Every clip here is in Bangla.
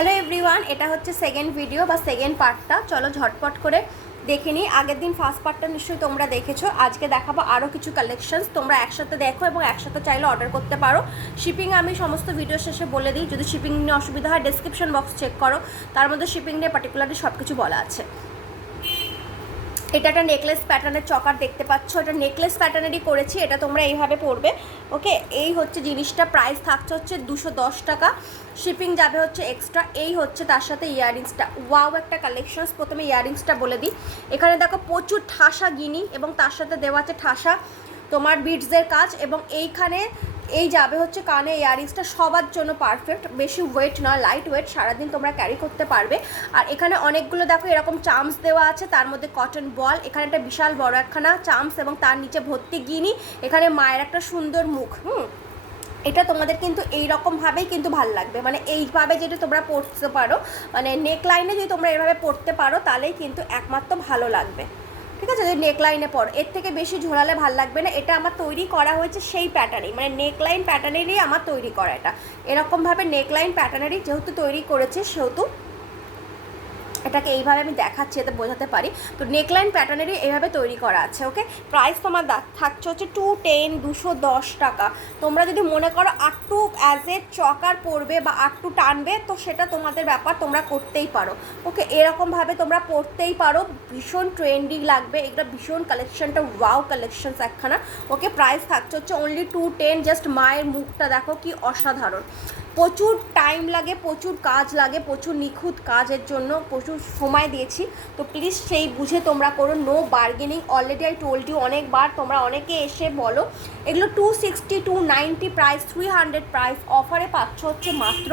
হ্যালো এভরিওয়ান এটা হচ্ছে সেকেন্ড ভিডিও বা সেকেন্ড পার্টটা চলো ঝটপট করে দেখে নিই। আগের দিন ফার্স্ট পার্টটা নিশ্চয়ই তোমরা দেখেছ। আজকে দেখাবো আরও কিছু কালেকশনস তোমরা একসাথে দেখো এবং একসাথে চাইলে অর্ডার করতে পারো। শিপিং আমি সমস্ত ভিডিও শেষে বলে দিই। যদি শিপিং নিয়ে অসুবিধা হয় ডেসক্রিপশন বক্স চেক করো। তার মধ্যে শিপিং নিয়ে পার্টিকুলারলি সব কিছু বলা আছে। এটা একটা নেকলেস প্যাটার্নের চকার দেখতে পাচ্ছ। এটা নেকলেস প্যাটার্নেরই করেছি, এটা তোমরা এইভাবে পড়বে ওকে এই হচ্ছে জিনিসটা প্রাইস থাকছে হচ্ছে দুশো দশ টাকা। শিপিং যাবে হচ্ছে এক্সট্রা এই হচ্ছে তার সাথে ইয়াররিংসটা ওয়াও একটা কালেকশনস প্রথমে ইয়াররিংসটা বলে দিই। এখানে দেখো প্রচুর ঠাসা গিনি এবং তার সাথে দেওয়া আছে ঠাসা তোমার বিটসের কাজ এবং এইখানে এই যাবে হচ্ছে কানে ইয়ারিংসটা সবার জন্য পারফেক্ট বেশি ওয়েট নয় লাইট ওয়েট সারাদিন তোমরা ক্যারি করতে পারবে। আর এখানে অনেকগুলো দেখো, এরকম চামস দেওয়া আছে, তার মধ্যে কটন বল এখানে একটা বিশাল বড় একখানা চামস এবং তার নিচে ভর্তি গিনি, এখানে মায়ের একটা সুন্দর মুখ, হুম? এটা তোমাদের কিন্তু এই রকমভাবেই কিন্তু ভালো লাগবে। মানে এইভাবে যদি তোমরা পড়তে পারো মানে নেক লাইনে যদি তোমরা এভাবে পড়তে পারো, তাহলেই কিন্তু একমাত্র ভালো লাগবে। ঠিক আছে যদি নেকলাইনে পর। এর থেকে বেশি ঝোলালে ভালো লাগবে না, এটা আমার তৈরি করা হয়েছে সেই প্যাটার্নেই মানে নেক লাইন প্যাটার্নেরই আমার তৈরি করা এটা। এরকমভাবে নেক লাইন প্যাটার্নেরই যেহেতু তৈরি করেছে সেহেতু এটাকে এইভাবে আমি দেখাচ্ছি, এতে বোঝাতে পারি। তো নেকলাইন প্যাটার্নেরই এইভাবে তৈরি করা আছে ওকে প্রাইস তোমার থাকছে হচ্ছে টু টেন দুশো দশ টাকা। তোমরা যদি মনে করো আটটু অ্যাজ এ চকার পড়বে বা আটটু টানবে, তো সেটা তোমাদের ব্যাপার, তোমরা করতেই পারো। ওকে এরকমভাবে তোমরা পড়তেই পারো। ভীষণ ট্রেন্ডিং লাগবে। এটা ভীষণ কালেকশনটা ওয়াও কালেকশনস একখানা। ওকে প্রাইস থাকছে হচ্ছে অনলি টু টেন জাস্ট মায়ের মুখটা দেখো কি অসাধারণ। প্রচুর টাইম লাগে, প্রচুর কাজ লাগে, প্রচুর নিখুঁত কাজের জন্য প্রচুর সময় দিয়েছি। তো প্লিজ সেই বুঝে তোমরা করো no bargaining already I told you অনেকবার, তোমরা অনেকে এসে বলো, এগুলো two sixty two ninety price three hundred price অফারে পাচ্ছ হচ্ছে মাত্র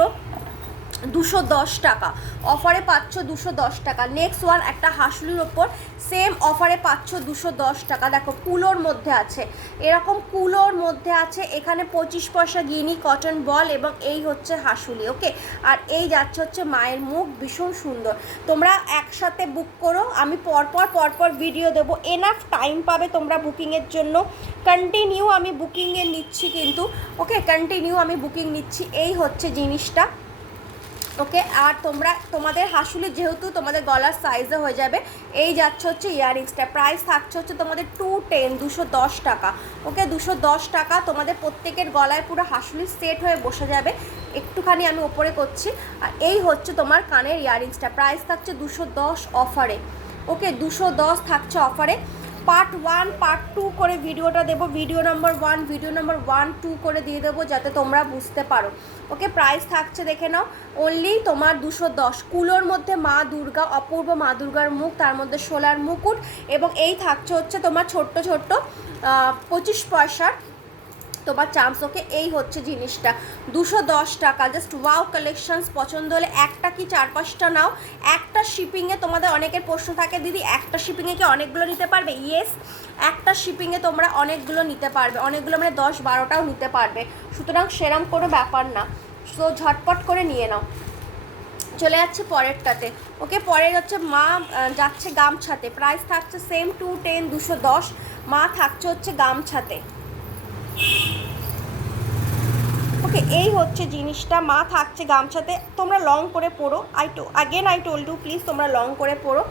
দুশো দশ টাকা। অফারে পাচ্ছ দুশো দশ টাকা। নেক্সট ওয়ান একটা হাসুলির ওপর সেম অফারে পাচ্ছ দুশো দশ টাকা। দেখো, কুলোর মধ্যে আছে। এরকম কুলোর মধ্যে আছে। এখানে পঁচিশ পয়সা গিনি কটন বল এবং এই হচ্ছে হাসুলি ওকে আর এই যাচ্ছে হচ্ছে মায়ের মুখ, ভীষণ সুন্দর। তোমরা একসাথে বুক করো। আমি পরপর পরপর ভিডিও দেবো। এনাফ টাইম পাবে তোমরা বুকিংয়ের জন্য। কন্টিনিউ আমি বুকিংয়ে নিচ্ছি কিন্তু ওকে কন্টিনিউ আমি বুকিং নিচ্ছি। এই হচ্ছে জিনিসটা। ওকে আর তোমরা, তোমাদের হাসুলি যেহেতু তোমাদের গলার সাইজে হয়ে যাবে, এই যাচ্ছে হচ্ছে ইয়াররিংসটা প্রাইস থাকছে হচ্ছে তোমাদের টু টেন দুশো দশ টাকা। ওকে দুশো দশ টাকা তোমাদের প্রত্যেকের গলায় পুরো হাসুলি সেট হয়ে বসে যাবে। একটুখানি আমি ওপরে করছি। আর এই হচ্ছে তোমার কানের ইয়াররিংসটা প্রাইস থাকছে দুশো দশ অফারে ওকে দুশো দশ থাকছে অফারে পার্ট ওয়ান পার্ট টু করে ভিডিওটা দেবো। Video number one video number one two করে দিয়ে দেবো যাতে তোমরা বুঝতে পারো। ওকে প্রাইস থাকছে দেখে নাও। অনলি তোমার দুশো দশ। কুলোর মধ্যে মা দুর্গা, অপূর্ব মা দুর্গার মুখ, তার মধ্যে সোলার মুকুট এবং এই থাকছে হচ্ছে তোমার ছোট্ট ছোট্ট পঁচিশ পয়সার তোমার চান্স ওকে এই হচ্ছে জিনিসটা। দুশো দশ টাকা জাস্ট ওয়াও কালেকশনস পছন্দ হলে একটা কি চার পাঁচটা নাও। একটা শিপিংয়ে তোমাদের অনেকের প্রশ্ন থাকে, দিদি, একটা শিপিংয়ে কি অনেকগুলো নিতে পারবে? ইয়েস একটা শিপিংয়ে তোমরা অনেকগুলো নিতে পারবে। অনেকগুলো মানে দশ বারোটাও নিতে পারবে। সুতরাং সেরম কোনো ব্যাপার না। সো ঝটপট করে নিয়ে নাও। চলে যাচ্ছে পরেরটাতে। ওকে পরে হচ্ছে মা যাচ্ছে গামছাতে। প্রাইস থাকছে সেম টু টেন দুশো দশ। মা থাকছে হচ্ছে গামছাতে। ওকে, এই হচ্ছে জিনিসটা, মা থাকছে গামছাতে, তোমরা লং করে পরো। I to again I told you please তোমরা লং করে পরো।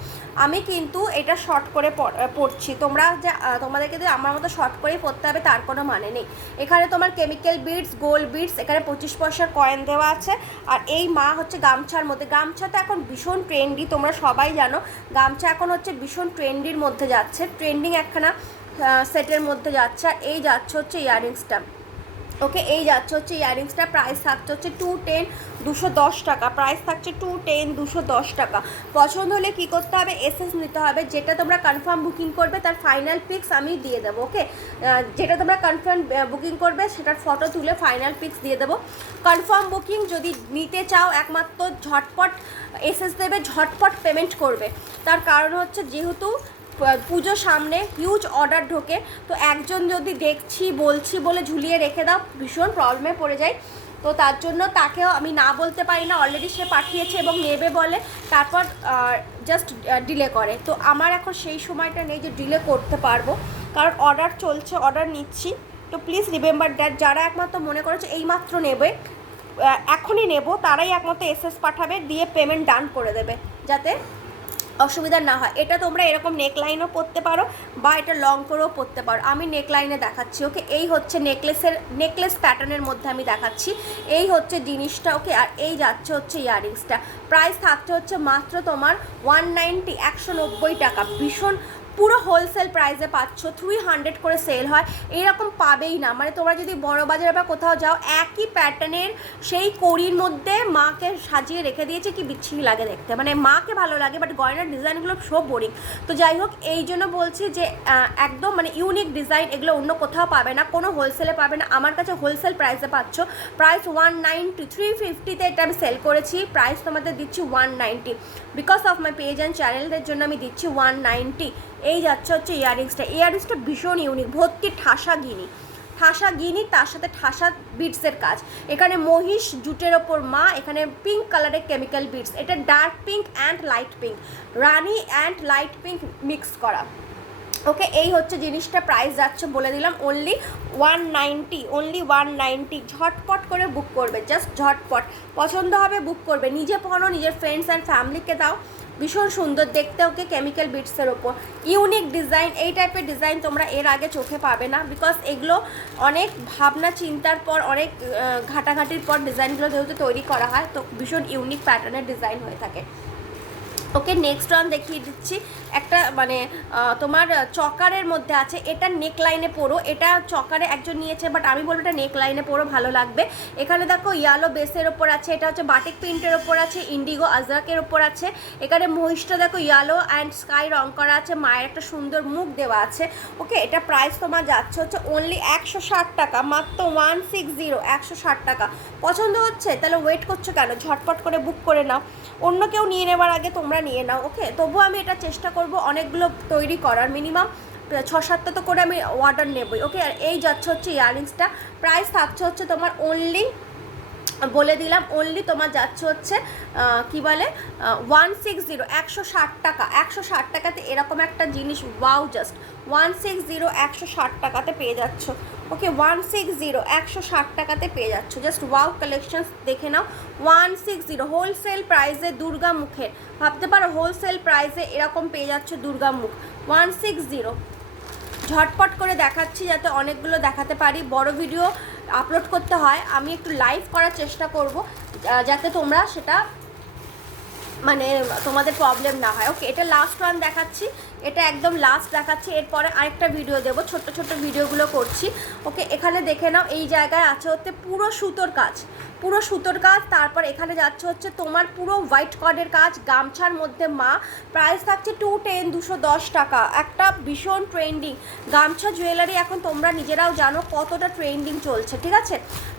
আমি কিন্তু এটা শর্ট করে পরছি। তোমরা যে তোমাদেরকে যে আমার মতো শর্ট করেই পরতে হবে, তার কোনো মানে নেই। এখানে তোমার কেমিক্যাল বিডস গোল্ড বিডস এখানে পঁচিশ পয়সার কয়েন দেওয়া আছে। আর এই মা হচ্ছে গামছার মধ্যে, গামছা তো এখন ভীষণ ট্রেন্ডি তোমরা সবাই জানো। গামছা এখন হচ্ছে ভীষণ ট্রেন্ডির মধ্যে যাচ্ছে ট্রেন্ডিং একখানা সেটের মধ্যে যাচ্ছে। আর এই যাচ্ছে হচ্ছে ইয়াররিংসটা ওকে, এই যাচ্ছে হচ্ছে ইয়াররিংসটা প্রাইস থাকছে হচ্ছে টু টেন দুশো দশ টাকা। প্রাইস থাকছে টু টেন দুশো দশ টাকা। পছন্দ হলে কী করতে হবে? এসএস নিতে হবে। যেটা তোমরা কনফার্ম বুকিং করবে, তার ফাইনাল পিক্স আমি দিয়ে দেবো, ওকে? যেটা তোমরা কনফার্ম বুকিং করবে, সেটার ফটো তুলে ফাইনাল পিক্স দিয়ে দেবো। কনফার্ম বুকিং যদি নিতে চাও, একমাত্র ঝটপট এসএস দেবে, ঝটপট পেমেন্ট করবে। তার কারণ হচ্ছে যেহেতু পুজো সামনে হিউজ অর্ডার ঢোকে। তো একজন যদি দেখছি, বলছি বলে ঝুলিয়ে রেখে দাও, ভীষণ প্রবলেমে পড়ে যায়। তো তার জন্য তাকেও আমি না বলতে পারি না অলরেডি সে পাঠিয়েছে এবং নেবে বলে। তারপর জাস্ট ডিলে করে। তো আমার এখন সেই সময়টা নেই যে ডিলে করতে পারব। কারণ অর্ডার চলছে অর্ডার নিচ্ছি। তো প্লিজ রিমেম্বার দ্যাট যারা একমাত্র মনে করেছে এইমাত্র নেবে এখনই নেব, তারাই একমাত্র এসএস পাঠাবে, দিয়ে পেমেন্ট ডান করে দেবে। যাতে অসুবিধা না হয়। এটা তোমরা এরকম নেকলাইনও পরতে পারো বা এটা লং করেও পরতে পারো। আমি নেকলাইনে দেখাচ্ছি ওকে এই হচ্ছে নেকলেসের নেকলেস প্যাটার্নের মধ্যে আমি দেখাচ্ছি। এই হচ্ছে জিনিসটা ওকে আর এই যাচ্ছে হচ্ছে ইয়ারিংসটা প্রাইস থাকছে হচ্ছে মাত্র তোমার ওয়ান নাইনটি একশো নব্বই টাকা। ভীষণ পুরো হোলসেল প্রাইসে পাচ্ছ থ্রি হান্ড্রেড করে সেল হয়, এরকম পাবেই না। মানে তোমরা যদি বড় বাজারে বা কোথাও যাও, একই প্যাটার্নের সেই কড়ির মধ্যে মাকে সাজিয়ে রেখে দিয়েছে কি বিচ্ছিরি লাগে দেখতে। মানে মাকে ভালো লাগে বাট গয়নার ডিজাইনগুলো সব বোরিং তো যাই হোক, এই জন্য বলছি যে একদম মানে ইউনিক ডিজাইন এগুলো অন্য কোথাও পাবে না, কোনো হোলসেলে পাবে না। আমার কাছে হোলসেল প্রাইসে পাচ্ছ প্রাইস ওয়ান নাইনটি থ্রি ফিফটিতে এটা আমি সেল করেছি প্রাইস তোমাদের দিচ্ছি one ninety because of my page and চ্যানেলদের জন্য আমি দিচ্ছি ওয়ান নাইনটি এই যাচ্ছে হচ্ছে ইয়াররিংসটা। ইয়াররিংসটা ভীষণ ইউনিক ভর্তি ঠাসা গিনি। ঠাসা গিনি, তার সাথে ঠাসা বিটসের কাজ। এখানে মহিষ জুটের ওপর মা, এখানে পিঙ্ক কালারের কেমিক্যাল বিটস এটা dark pink and light pink rani and light pink mix করা। ওকে এই হচ্ছে জিনিসটা প্রাইস যাচ্ছে বলে দিলাম only one ninety only one ninety ঝটপট করে বুক করবে জাস্ট ঝটপট। পছন্দ হবে বুক করবে। নিজে পড়ো, নিজের ফ্রেন্ডস অ্যান্ড ফ্যামিলিকে দাও। ভীষণ সুন্দর দেখতে, ওকে কেমিক্যাল বিটসের ওপর। ইউনিক ডিজাইন এই টাইপের ডিজাইন তোমরা এর আগে চোখে পাবে না বিকজ এগুলো অনেক ভাবনা, চিন্তার পর, অনেক ঘাটাঘাটির পর ডিজাইনগুলো যেহেতু তৈরি করা হয়, তো ভীষণ ইউনিক প্যাটার্নের ডিজাইন হয়ে থাকে। ওকে নেক্সট ওয়ান দেখিয়ে দিচ্ছি। একটা মানে তোমার চকারের মধ্যে আছে, এটা নেক লাইনে পরো। এটা চকারে একজন নিয়েছে বাট আমি বলব এটা নেক লাইনে পরো, ভালো লাগবে। এখানে দেখো ইয়ালো বেসের ওপর আছে, এটা হচ্ছে বাটিক প্রিন্টের ওপর আছে ইন্ডিগো আজরাকের ওপর আছে। এখানে মহিষটা দেখো ইয়ালো অ্যান্ড স্কাই রং করা আছে, মায়ের একটা সুন্দর মুখ দেওয়া আছে। ওকে, এটা প্রাইস তোমার যাচ্ছে হচ্ছে অনলি একশো ষাট টাকা, মাত্র ওয়ান সিক্স জিরো একশো ষাট টাকা। পছন্দ হচ্ছে? তাহলে ওয়েট করছ কেন? ঝটপট করে বুক করে নাও। অন্য কেউ নিয়ে নেবার আগে তোমরা নিয়ে নাও। ওকে তবুও আমি এটা চেষ্টা করব অনেকগুলো তৈরি করার মিনিমাম ছ সাতটা তো করে আমি অর্ডার নেবই। ওকে আর এই যাচ্ছে হচ্ছে ইয়াররিংসটা। প্রাইস থাকছে হচ্ছে তোমার অনলি বলে দিলাম অনলি তোমার যাচ্ছে হচ্ছে কি বলে ওয়ান সিক্স জিরো একশো ষাট টাকা। একশো ষাট টাকাতে এরকম একটা জিনিস wow just one six zero একশো ষাট টাকাতে পেয়ে যাচ্ছ। ওকে ওয়ান সিক্স জিরো একশো ষাট টাকাতে পেয়ে যাচ্ছ। জাস্ট ওয়াও কালেকশনস দেখে নাও। ওয়ান সিক্স জিরো হোলসেল প্রাইসে দুর্গা মুখের ভাবতে পারো হোলসেল প্রাইসে এরকম পেয়ে যাচ্ছ দুর্গা মুখ ওয়ান সিক্স জিরো ঝটপট করে দেখাচ্ছি যাতে অনেকগুলো দেখাতে পারি। বড় ভিডিও আপলোড করতে হয়। আমি একটু লাইভ করার চেষ্টা করব যাতে তোমরা সেটা মানে তোমাদের প্রবলেম না হয়। ওকে এটা লাস্ট ওয়ান দেখাচ্ছি। এটা একদম লাস্ট দেখাচ্ছি। এরপরে আরেকটা ভিডিও দেবো। ছোট্ট ছোট্ট ভিডিওগুলো করছি। ওকে এখানে দেখে নাও, এই জায়গায় আছে হচ্ছে পুরো সুতোর কাজ। পুরো সুতোর কাজ, তারপর এখানে যাচ্ছে হচ্ছে তোমার পুরো হোয়াইট কর্ডের কাজ, গামছার মধ্যে মা প্রাইস থাকছে টু টেন দুশো দশ টাকা। একটা ভীষণ ট্রেন্ডিং গামছা জুয়েলারি এখন তোমরা নিজেরাও জানো কতটা ট্রেন্ডিং চলছে, ঠিক আছে?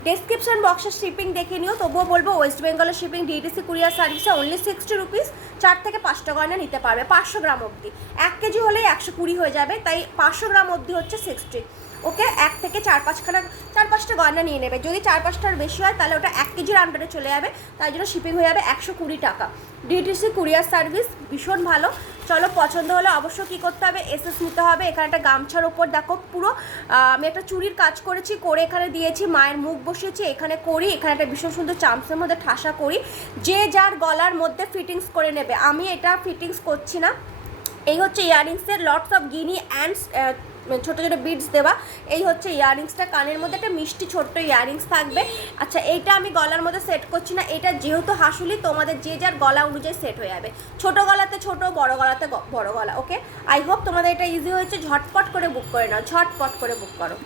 ডেসক্রিপশন বক্সের শিপিং দেখে নিও, তবুও বলব ওয়েস্ট বেঙ্গলের শিপিং ডিটিসি কুরিয়ার সার্ভিসে অনলি সিক্সটি রুপিস চার থেকে পাঁচটা গয়না নিতে পারবে, পাঁচশো গ্রাম অবধি। এক কেজি হলেই একশো কুড়ি হয়ে যাবে, তাই পাঁচশো গ্রাম অবধি হচ্ছে সিক্সটি ওকে এক থেকে চার পাঁচখানা, চার পাঁচটা গয়না নিয়ে নেবে। যদি চার পাঁচটার বেশি হয়, তাহলে ওটা এক কেজির আন্ডারে চলে যাবে। তাই জন্য শিপিং হয়ে যাবে একশো কুড়ি টাকা। ডিটিসি কুরিয়ার সার্ভিস ভীষণ ভালো। চলো, পছন্দ হলে অবশ্য কী করতে হবে? এসএস নিতে হবে। এখানে একটা গামছার ওপর দেখো পুরো আমি একটা চুরির কাজ করেছি, করে এখানে দিয়েছি, মায়ের মুখ বসিয়েছি, এখানে করি, এখানে একটা ভীষণ সুন্দর চামচের মধ্যে ঠাসা করি। যে যার গলার মধ্যে ফিটিংস করে নেবে। আমি এটা ফিটিংস করছি না। এই হচ্ছে ইয়ারিংসের লটস অফ গিনি অ্যান্ড ছোটো ছোটো বিডস দেওয়া। এই হচ্ছে ইয়াররিংসটা কানের মধ্যে একটা মিষ্টি ছোট্ট ইয়াররিংস থাকবে। আচ্ছা এইটা আমি গলার মধ্যে সেট করছি না, এটা যেহেতু হাসুলি, তোমাদের যে যার গলা অনুযায়ী সেট হয়ে যাবে। ছোটো গলাতে ছোট, বড় গলাতে বড় গলা ওকে আই হোপ তোমাদের এটা ইজি হয়েছে, ঝটপট করে বুক করে নাও, ঝটপট করে বুক করো।